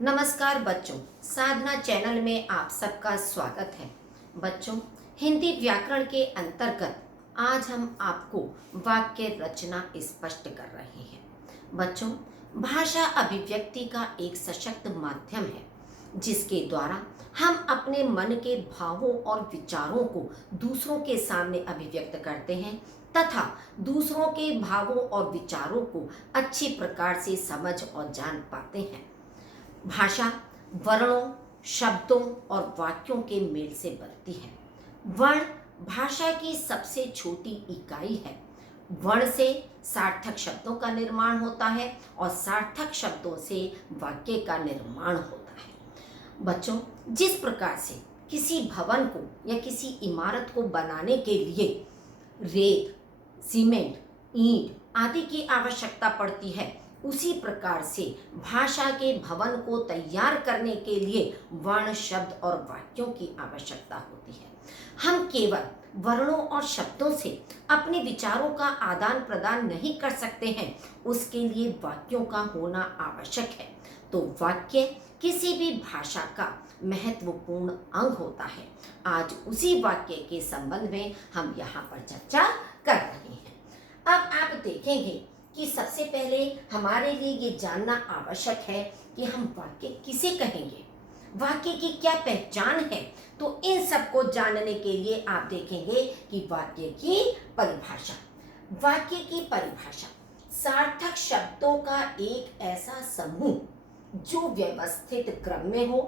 नमस्कार बच्चों, साधना चैनल में आप सबका स्वागत है। बच्चों, हिंदी व्याकरण के अंतर्गत आज हम आपको वाक्य रचना स्पष्ट कर रहे हैं। बच्चों, भाषा अभिव्यक्ति का एक सशक्त माध्यम है जिसके द्वारा हम अपने मन के भावों और विचारों को दूसरों के सामने अभिव्यक्त करते हैं तथा दूसरों के भावों और विचारों को अच्छी प्रकार से समझ और जान पाते हैं। भाषा वर्णों, शब्दों और वाक्यों के मेल से बनती है। वर्ण भाषा की सबसे छोटी इकाई है। वर्ण से सार्थक शब्दों का निर्माण होता है और सार्थक शब्दों से वाक्य का निर्माण होता है। बच्चों, जिस प्रकार से किसी भवन को या किसी इमारत को बनाने के लिए रेत, सीमेंट, ईंट आदि की आवश्यकता पड़ती है, उसी प्रकार से भाषा के भवन को तैयार करने के लिए वर्ण, शब्द और वाक्यों की आवश्यकता होती है। हम केवल वर्णों और शब्दों से अपने विचारों का आदान प्रदान नहीं कर सकते हैं, उसके लिए वाक्यों का होना आवश्यक है। तो वाक्य किसी भी भाषा का महत्वपूर्ण अंग होता है। आज उसी वाक्य के संबंध में हम यहाँ पर चर्चा कर रहे हैं। अब आप देखेंगे कि सबसे पहले हमारे लिए ये जानना आवश्यक है कि हम वाक्य किसे कहेंगे, वाक्य की क्या पहचान है। तो इन सब को जानने के लिए आप देखेंगे कि वाक्य की परिभाषा। वाक्य की परिभाषा सार्थक शब्दों का एक ऐसा समूह जो व्यवस्थित क्रम में हो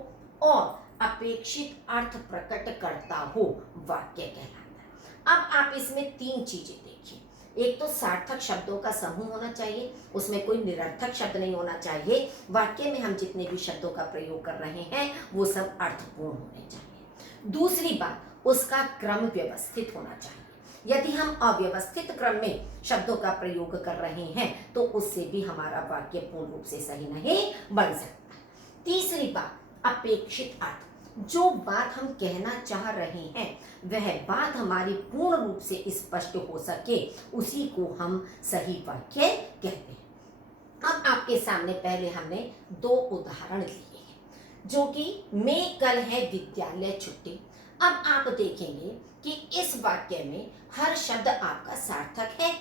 और अपेक्षित अर्थ प्रकट करता हो, वाक्य कहलाता है। अब आप इसमें तीन चीजें देखिए। एक तो सार्थक शब्दों का समूह होना चाहिए, उसमें कोई निरर्थक शब्द नहीं होना चाहिए। वाक्य में हम जितने भी शब्दों का प्रयोग कर रहे हैं वो सब अर्थपूर्ण होने चाहिए। दूसरी बात, उसका क्रम व्यवस्थित होना चाहिए। यदि हम अव्यवस्थित क्रम में शब्दों का प्रयोग कर रहे हैं तो उससे भी हमारा वाक्य पूर्ण रूप से सही नहीं बन सकता। तीसरी बात, अपेक्षित अर्थ। जो बात हम कहना चाह रहे हैं वह बात हमारी पूर्ण रूप से स्पष्ट हो सके, उसी को हम सही वाक्य कहते हैं। अब आपके सामने पहले हमने दो उदाहरण लिए हैं, जो कि मैं कल है विद्यालय छुट्टी। अब आप देखेंगे कि इस वाक्य में हर शब्द आपका सार्थक है,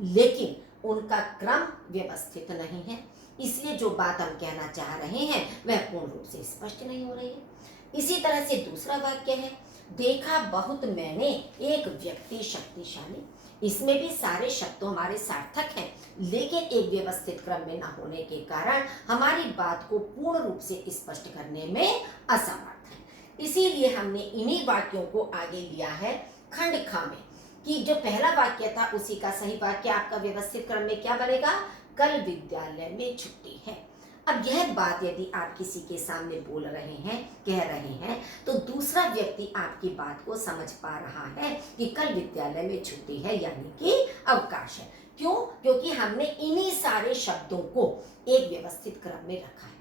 लेकिन उनका क्रम व्यवस्थित नहीं है, इसलिए जो बात हम कहना चाह रहे हैं वह पूर्ण रूप से स्पष्ट नहीं हो रही है। इसी तरह से दूसरा वाक्य है, देखा बहुत मैंने एक व्यक्ति शक्तिशाली। इसमें भी सारे शब्द हमारे सार्थक हैं, लेकिन एक व्यवस्थित क्रम में न होने के कारण हमारी बात को पूर्ण रूप से स्पष्ट करने में असमर्थ है। इसीलिए हमने इन्हीं वाक्यों को आगे लिया है खंड खा में, कि जो पहला वाक्य था उसी का सही वाक्य आपका व्यवस्थित क्रम में क्या बनेगा, कल विद्यालय में छुट्टी है। अब यह बात यदि आप किसी के सामने बोल रहे हैं, कह रहे हैं, तो दूसरा व्यक्ति आपकी बात को समझ पा रहा है कि कल विद्यालय में छुट्टी है, यानी कि अवकाश है। क्यों? क्योंकि हमने इन्हीं सारे शब्दों को एक व्यवस्थित क्रम में रखा है।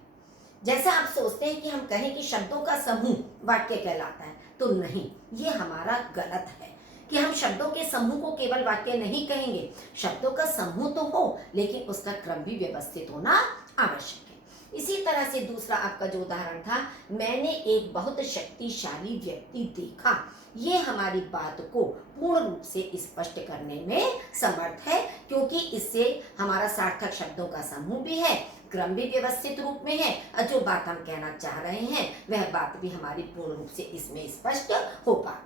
जैसा आप सोचते हैं कि हम कहें कि शब्दों का समूह वाक्य कहलाता है, तो नहीं, ये हमारा गलत है कि हम शब्दों के समूह को केवल वाक्य नहीं कहेंगे। शब्दों का समूह तो हो, लेकिन उसका क्रम भी व्यवस्थित होना आवश्यक है। इसी तरह से दूसरा आपका जो उदाहरण था, मैंने एक बहुत शक्तिशाली व्यक्ति देखा, ये हमारी बात को पूर्ण रूप से स्पष्ट करने में समर्थ है, क्योंकि इससे हमारा सार्थक शब्दों का समूह भी है, क्रम भी व्यवस्थित रूप में है, और जो बात हम कहना चाह रहे हैं वह बात भी हमारी पूर्ण रूप से इसमें स्पष्ट हो पाए।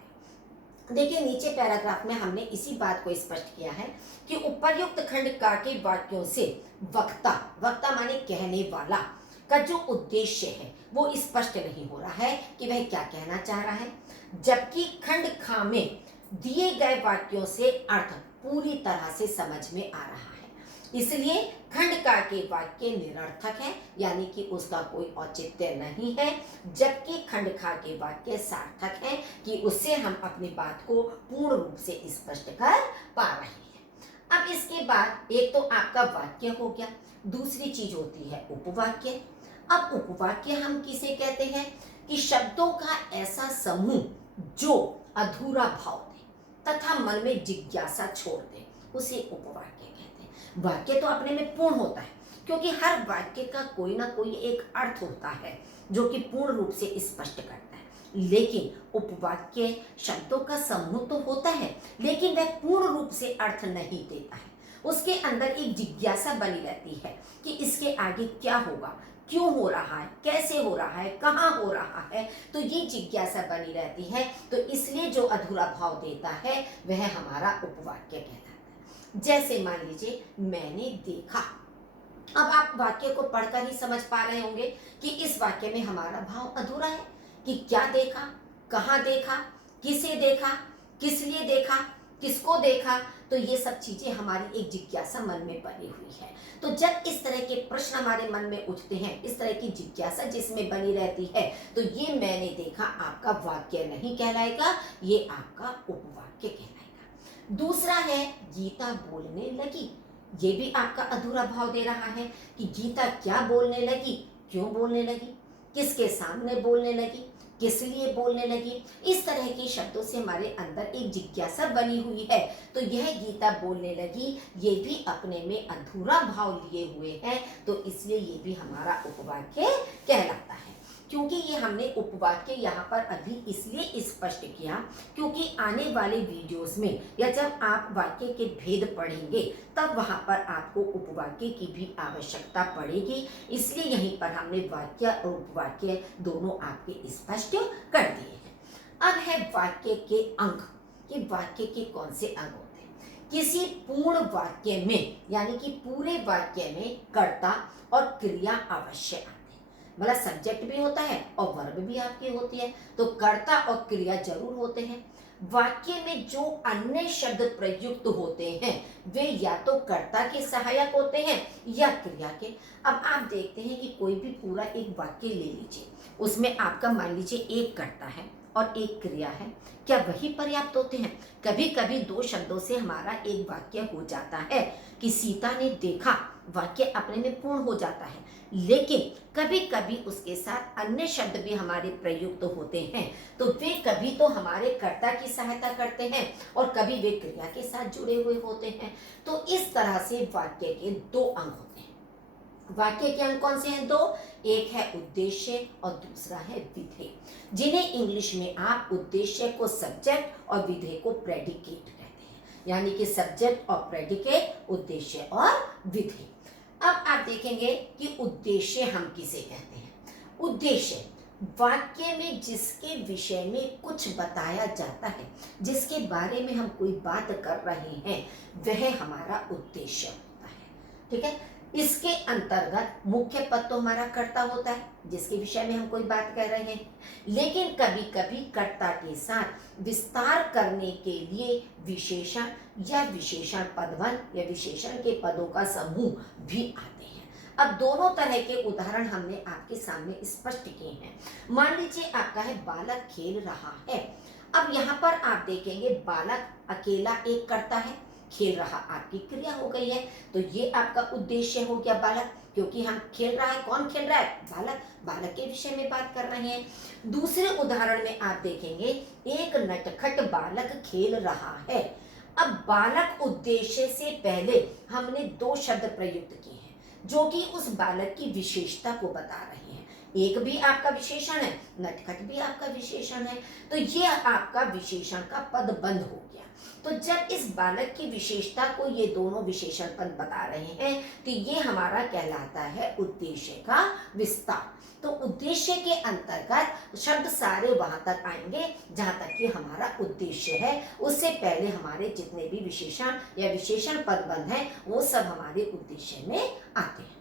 देखिए, नीचे पैराग्राफ में हमने इसी बात को स्पष्ट किया है कि उपर्युक्त खंड का के वाक्यों से वक्ता, वक्ता माने कहने वाला, का जो उद्देश्य है वो स्पष्ट नहीं हो रहा है कि वह क्या कहना चाह रहा है, जबकि खंड खा में दिए गए वाक्यों से अर्थ पूरी तरह से समझ में आ रहा है। इसलिए खंड का के वाक्य निरर्थक है, यानी कि उसका कोई औचित्य नहीं है, जबकि खंड खा के वाक्य सार्थक है कि उससे हम अपनी बात को पूर्ण रूप से स्पष्ट कर पा रहे हैं। अब इसके बाद एक तो आपका वाक्य हो गया, दूसरी चीज होती है उपवाक्य। अब उपवाक्य हम किसे कहते हैं कि शब्दों का ऐसा समूह जो अधूरा भाव दे तथा मन में जिज्ञासा छोड़ दे, उसे उपवाक्य कहते हैं। वाक्य तो अपने में पूर्ण होता है, क्योंकि हर वाक्य का कोई ना कोई एक अर्थ होता है जो कि पूर्ण रूप से स्पष्ट करता है। लेकिन उपवाक्य शब्दों का समूह तो होता है, लेकिन वह पूर्ण रूप से अर्थ नहीं देता है। उसके अंदर एक जिज्ञासा बनी रहती है कि इसके आगे क्या होगा, क्यों हो रहा है, कैसे हो रहा है, कहाँ हो रहा है। तो ये जिज्ञासा बनी रहती है। तो इसलिए जो अधूरा भाव देता है वह हमारा उपवाक्य कहलाता है। जैसे मान लीजिए मैंने देखा। अब आप वाक्य को पढ़कर ही समझ पा रहे होंगे कि इस वाक्य में हमारा भाव अधूरा है कि क्या देखा, कहाँ देखा, किसे देखा, किस लिए देखा, किसको देखा। तो ये सब चीजें हमारी एक जिज्ञासा मन में बनी हुई है। तो जब इस तरह के प्रश्न हमारे मन में उठते हैं, इस तरह की जिज्ञासा जिसमें बनी रहती है, तो ये मैंने देखा आपका वाक्य नहीं कहलाएगा, ये आपका उपवाक्य कहलाएगा। दूसरा है गीता बोलने लगी। ये भी आपका अधूरा भाव दे रहा है कि गीता क्या बोलने लगी, क्यों बोलने लगी, किसके सामने बोलने लगी, किस लिए बोलने लगी। इस तरह के शब्दों से हमारे अंदर एक जिज्ञासा बनी हुई है। तो यह गीता बोलने लगी, ये भी अपने में अधूरा भाव लिए हुए है। तो इसलिए ये भी हमारा उपवाक्य कहलाता है। क्योंकि ये हमने उपवाक्य यहाँ पर अभी इसलिए स्पष्ट किया क्योंकि आने वाले वीडियोस में या जब आप वाक्य के भेद पढ़ेंगे तब वहाँ पर आपको उपवाक्य की भी आवश्यकता पड़ेगी। इसलिए यहीं पर हमने वाक्य और उपवाक्य दोनों आपके स्पष्ट कर दिए हैं। अब है वाक्य के अंग कि वाक्य के कौन से अंग होते हैं। किसी पूर्ण वाक्य में यानी कि पूरे वाक्य में कर्ता और क्रिया अवश्य आते हैं। मतलब सब्जेक्ट भी होता है और वर्ब भी आपकी होती है। तो कर्ता और क्रिया जरूर होते हैं। वाक्य में जो अन्य शब्द प्रयुक्त होते हैं वे या तो कर्ता के सहायक होते हैं या क्रिया के। अब आप देखते हैं कि कोई भी पूरा एक वाक्य ले लीजिए, उसमें आपका मान लीजिए एक कर्ता है और एक क्रिया है, क्या वही पर्याप्त होते हैं? कभी कभी दो शब्दों से हमारा एक वाक्य हो जाता है कि सीता ने देखा, वाक्य अपने में पूर्ण हो जाता है। लेकिन कभी कभी उसके साथ अन्य शब्द भी हमारे प्रयुक्त होते हैं, तो वे कभी तो हमारे कर्ता की सहायता करते हैं और कभी वे क्रिया के साथ जुड़े हुए होते हैं। तो इस तरह से वाक्य के दो अंग होते हैं। वाक्य के अंग कौन से हैं? दो। एक है उद्देश्य और दूसरा है विधेय, जिन्हें इंग्लिश में आप उद्देश्य को सब्जेक्ट और विधेय को प्रेडिकेट कहते हैं। यानी कि सब्जेक्ट और प्रेडिकेट, उद्देश्य और विधेय। अब आप देखेंगे कि उद्देश्य हम किसे कहते हैं। उद्देश्य वाक्य में जिसके विषय में कुछ बताया जाता है, जिसके बारे में हम कोई बात कर रहे हैं, वह हमारा उद्देश्य होता है। ठीक है। इसके अंतर्गत मुख्य पद तो हमारा कर्ता होता है जिसके विषय में हम कोई बात कर रहे हैं, लेकिन कभी कभी कर्ता के साथ विस्तार करने के लिए विशेषण या विशेषण पदबंध या विशेषण के पदों का समूह भी आते हैं। अब दोनों तरह के उदाहरण हमने आपके सामने स्पष्ट किए हैं। मान लीजिए आपका है बालक खेल रहा है। अब यहाँ पर आप देखेंगे बालक अकेला एक कर्ता है, खेल रहा आपकी क्रिया हो गई है। तो ये आपका उद्देश्य हो गया बालक, क्योंकि हम खेल रहा है, कौन खेल रहा है? बालक। बालक के विषय में बात कर रहे हैं। दूसरे उदाहरण में आप देखेंगे एक नटखट बालक खेल रहा है। अब बालक उद्देश्य से पहले हमने दो शब्द प्रयुक्त किए हैं जो कि उस बालक की विशेषता को बता रहे हैं। एक भी आपका विशेषण है, नटखट भी आपका विशेषण है। तो ये आपका विशेषण का पदबंध हो गया। तो जब इस बालक की विशेषता को ये दोनों विशेषण पद बता रहे हैं तो ये हमारा कहलाता है उद्देश्य का विस्तार। तो उद्देश्य के अंतर्गत शब्द सारे वहां तक आएंगे जहां तक कि हमारा उद्देश्य है। उससे पहले हमारे जितने भी विशेषण या विशेषण पदबंध हैं वो सब हमारे उद्देश्य में आते हैं।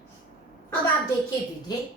अब आप देखिए विधेय।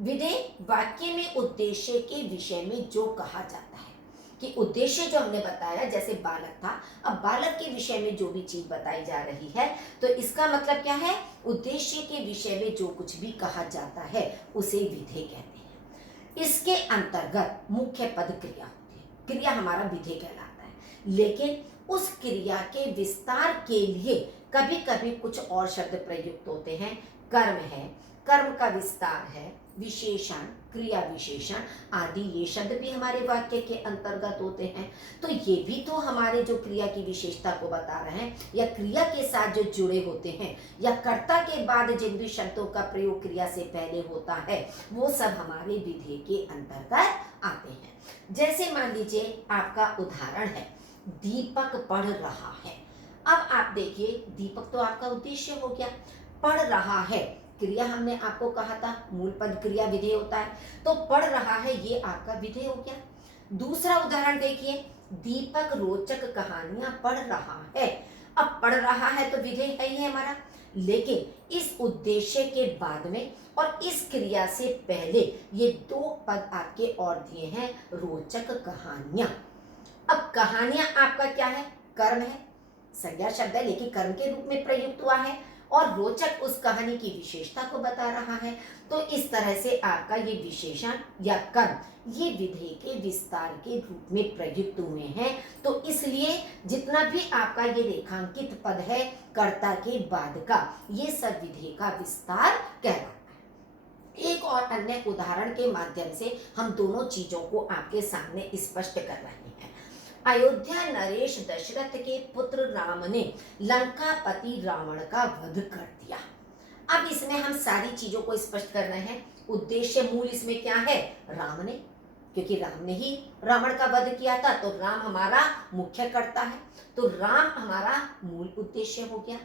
विधेय वाक्य में उद्देश्य के विषय में जो कहा जाता है कि उद्देश्य जो हमने बताया, जैसे बालक था, अब बालक के विषय में जो भी चीज बताई जा रही है तो इसका मतलब क्या है? उद्देश्य के विषय में जो कुछ भी कहा जाता है उसे विधेय कहते हैं। इसके अंतर्गत मुख्य पद क्रिया होती है। क्रिया हमारा विधेय कहलाता है। लेकिन उस क्रिया के विस्तार के लिए कभी कभी कुछ और शब्द प्रयुक्त होते हैं। कर्म है, कर्म का विस्तार है, विशेषण, क्रिया विशेषण आदि ये शब्द भी हमारे वाक्य के अंतर्गत होते हैं। तो ये भी तो हमारे जो क्रिया की विशेषता को बता रहे हैं, या क्रिया के साथ जो जुड़े होते हैं, या कर्ता के बाद जिन भी शब्दों का प्रयोग क्रिया से पहले होता है, वो सब हमारे विधेय के अंतर्गत आते हैं। जैसे मान लीजिए आपका उदाहरण है, दीपक पढ़ रहा है। अब आप देखिए, दीपक तो आपका उद्देश्य हो गया, पढ़ रहा है क्रिया हमने आपको कहा था मूल पद क्रिया विधेय होता है, तो पढ़ रहा है ये आपका विधेय हो गया। दूसरा उदाहरण देखिए, दीपक रोचक कहानियां पढ़ रहा है। अब पढ़ रहा है तो विधेय है ही हमारा, लेकिन इस उद्देश्य के बाद में और इस क्रिया से पहले ये दो पद आपके और दिए हैं, रोचक कहानियां। अब कहानियां आपका क्या है, कर्म है, संज्ञा शब्द है लेकिन कर्म के रूप में प्रयुक्त हुआ है, और रोचक उस कहानी की विशेषता को बता रहा है। तो इस तरह से आपका ये विशेषण या कर्म ये विधेय के विस्तार के रूप में प्रयुक्त हुए हैं। तो इसलिए जितना भी आपका ये रेखांकित पद है कर्ता के बाद का, ये सब विधेय का विस्तार कहलाता है। एक और अन्य उदाहरण के माध्यम से हम दोनों चीजों को आपके सामने स्पष्ट कर रहे हैं। अयोध्या नरेश दशरथ के पुत्र राम ने लंकापति रावण का वध कर दिया। अब इसमें हम सारी चीजों को स्पष्ट कर रहे हैं। उद्देश्य मूल इसमें क्या है, राम ने, क्योंकि राम ने ही रावण का वध किया था, तो राम हमारा मुख्य कर्ता है, तो राम हमारा मूल उद्देश्य हो गया।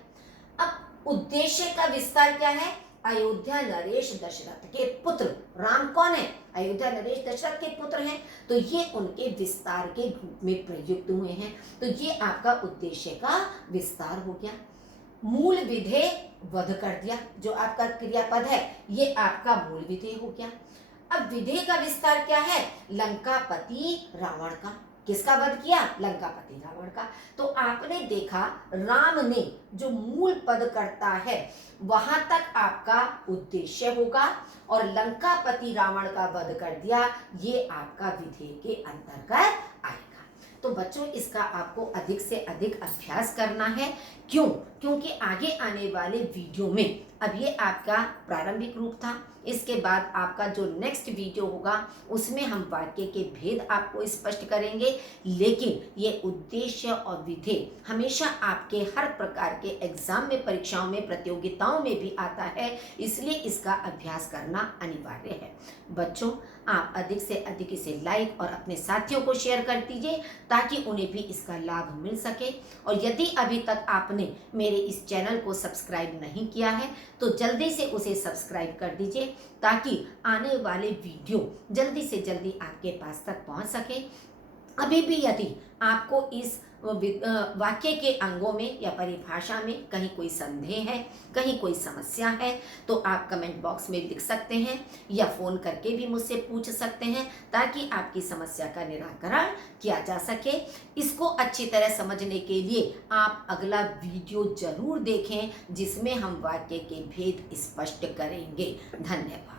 अब उद्देश्य का विस्तार क्या है, अयोध्या नरेश दशरथ के पुत्र, राम कौन है, अयोध्या नरेश दशरथ के पुत्र हैं, तो ये उनके विस्तार के रूप में प्रयुक्त हुए हैं। तो ये आपका उद्देश्य का विस्तार हो गया। मूल विधेय वध कर दिया, जो आपका क्रियापद है ये आपका मूल विधेय हो गया। अब विधेय का विस्तार क्या है, लंकापति रावण का। किसका वध किया, लंकापति रावण का। तो आपने देखा राम ने जो मूल पद करता है वहां तक आपका उद्देश्य होगा, और लंकापति रावण का वध कर दिया, ये आपका विधेय के अंतर्गत आएगा। तो बच्चों इसका आपको अधिक से अधिक अभ्यास करना है। क्यों, क्योंकि आगे आने वाले वीडियो में, अब ये आपका प्रारंभिक रूप था, इसके बाद आपका जो नेक्स्ट वीडियो होगा उसमें हम वाक्य के भेद आपको स्पष्ट करेंगे। लेकिन ये उद्देश्य और विधेय हमेशा आपके हर प्रकार के एग्जाम में, परीक्षाओं में, प्रतियोगिताओं में भी आता है, इसलिए इसका अभ्यास करना अनिवार्य है। बच्चों आप अधिक से अधिक इसे लाइक और अपने साथियों को शेयर कर दीजिए ताकि उन्हें भी इसका लाभ मिल सके। और यदि अभी तक आपने मेरे इस चैनल को सब्सक्राइब नहीं किया है तो जल्दी से उसे सब्सक्राइब कर दीजिए ताकि आने वाले वीडियो जल्दी से जल्दी आपके पास तक पहुंच सके। अभी भी यदि आपको इस वाक्य के अंगों में या परिभाषा में कहीं कोई संदेह है, कहीं कोई समस्या है, तो आप कमेंट बॉक्स में लिख सकते हैं या फ़ोन करके भी मुझसे पूछ सकते हैं ताकि आपकी समस्या का निराकरण किया जा सके। इसको अच्छी तरह समझने के लिए आप अगला वीडियो जरूर देखें जिसमें हम वाक्य के भेद स्पष्ट करेंगे। धन्यवाद।